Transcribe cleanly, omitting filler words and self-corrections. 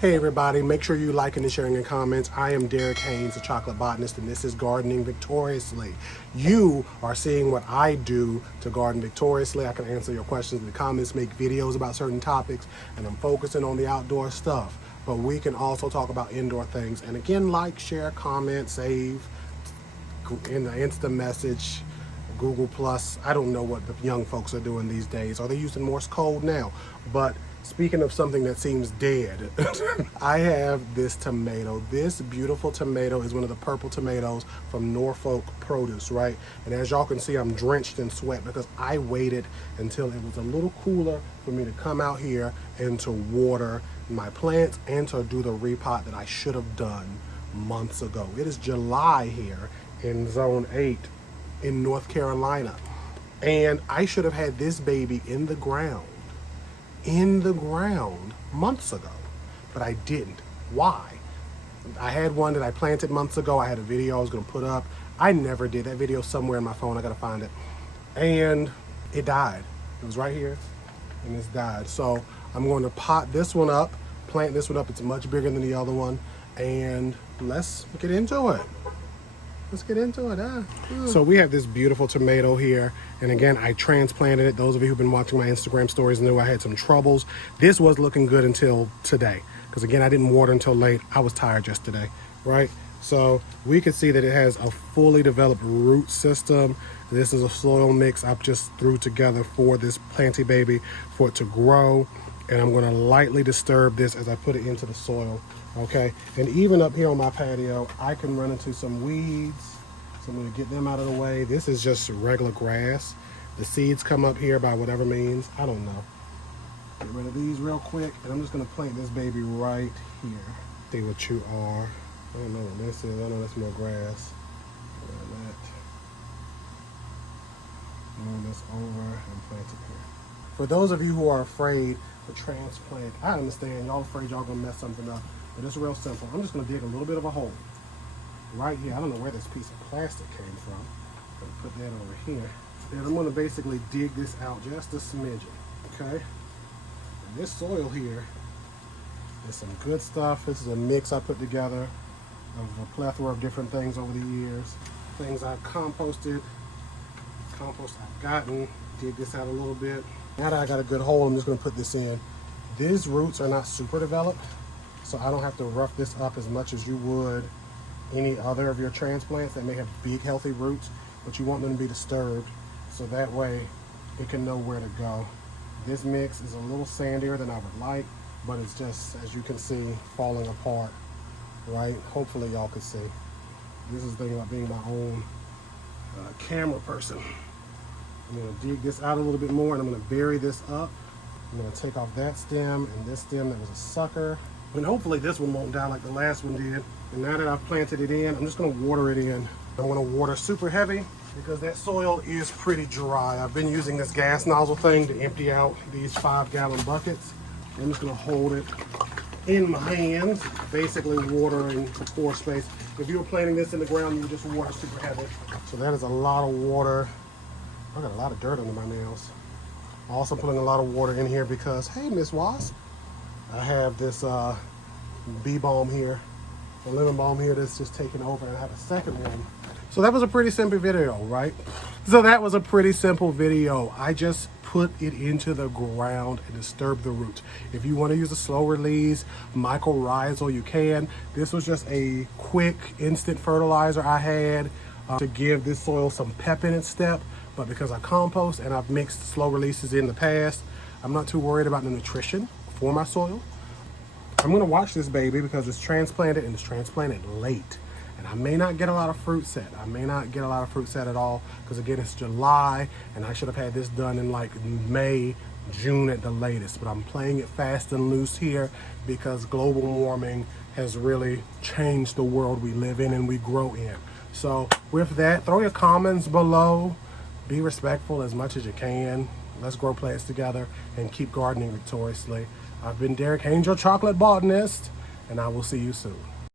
Hey everybody, make sure you liking and sharing and comments. I am Derek Haynes, the chocolate botanist, and this is Gardening Victoriously. You are seeing what I do to garden victoriously. I can answer your questions in the comments, make videos about certain topics, and I'm focusing on the outdoor stuff. But we can also talk about indoor things. And again, like, share, comment, save, in the instant message, Google Plus. I don't know what the young folks are doing these days. Are they using Morse code now? But speaking of something that seems dead, I have this tomato. This beautiful tomato is one of the purple tomatoes from Norfolk Produce, right? And as y'all can see, I'm drenched in sweat because I waited until it was a little cooler for me to come out here and to water my plants and to do the repot that I should have done months ago. It is July here in Zone 8 in North Carolina. And I should have had this baby in the ground months ago, but I didn't. Why? I had one that I planted months ago. I had a video I was gonna put up. I never did. That video somewhere in my phone. I gotta find it. And it died. It was right here and it's died. So I'm going to pot this one up, plant this one up. It's much bigger than the other one. And let's get into it. Let's get into it. So we have this beautiful tomato here. And again, I transplanted it. Those of you who've been watching my Instagram stories knew I had some troubles. This was looking good until today. Because again, I didn't water until late. I was tired yesterday, right? So we can see that it has a fully developed root system. This is a soil mix I just threw together for this planty baby for it to grow. And I'm gonna lightly disturb this as I put it into the soil. Okay, and even up here on my patio, I can run into some weeds. So I'm gonna get them out of the way. This is just regular grass. The seeds come up here by whatever means. I don't know. Get rid of these real quick, and I'm just gonna plant this baby right here. See what you are. I don't know what this is. I know that's more grass. Move this over and plant it here. For those of you who are afraid to transplant, I understand y'all afraid y'all gonna mess something up. But it's real simple. I'm just going to dig a little bit of a hole right here. I don't know where this piece of plastic came from. I'm going to put that over here. And I'm going to basically dig this out just a smidgen. Okay? And this soil here is some good stuff. This is a mix I put together of a plethora of different things over the years. Things I've composted, compost I've gotten. Dig this out a little bit. Now that I got a good hole, I'm just going to put this in. These roots are not super developed, so I don't have to rough this up as much as you would any other of your transplants that may have big, healthy roots, but you want them to be disturbed so that way it can know where to go. This mix is a little sandier than I would like, but it's just, as you can see, falling apart, right? Hopefully y'all can see. This is the thing about being my own camera person. I'm gonna dig this out a little bit more and I'm gonna bury this up. I'm gonna take off that stem and this stem that was a sucker. And hopefully this one won't die like the last one did. And now that I've planted it in, I'm just gonna water it in. I'm gonna water super heavy because that soil is pretty dry. I've been using this gas nozzle thing to empty out these 5-gallon buckets. I'm just gonna hold it in my hands, basically watering the pore space. If you were planting this in the ground, you would just water super heavy. So that is a lot of water. I got a lot of dirt under my nails. Also putting a lot of water in here because, hey, Miss Wasp, I have this bee balm here, a lemon balm here that's just taking over, and I have a second one. So that was a pretty simple video, right? I just put it into the ground and disturbed the roots. If you want to use a slow release mycorrhizal, you can. This was just a quick instant fertilizer I had to give this soil some pep in its step. But because I compost and I've mixed slow releases in the past, I'm not too worried about the nutrition for my soil. I'm gonna watch this baby because it's transplanted and it's transplanted late. And I may not get a lot of fruit set. I may not get a lot of fruit set at all because again, it's July and I should have had this done in like May, June at the latest. But I'm playing it fast and loose here because global warming has really changed the world we live in and we grow in. So with that, throw your comments below. Be respectful as much as you can. Let's grow plants together and keep gardening victoriously. I've been Derek Haynes, your chocolate botanist, and I will see you soon.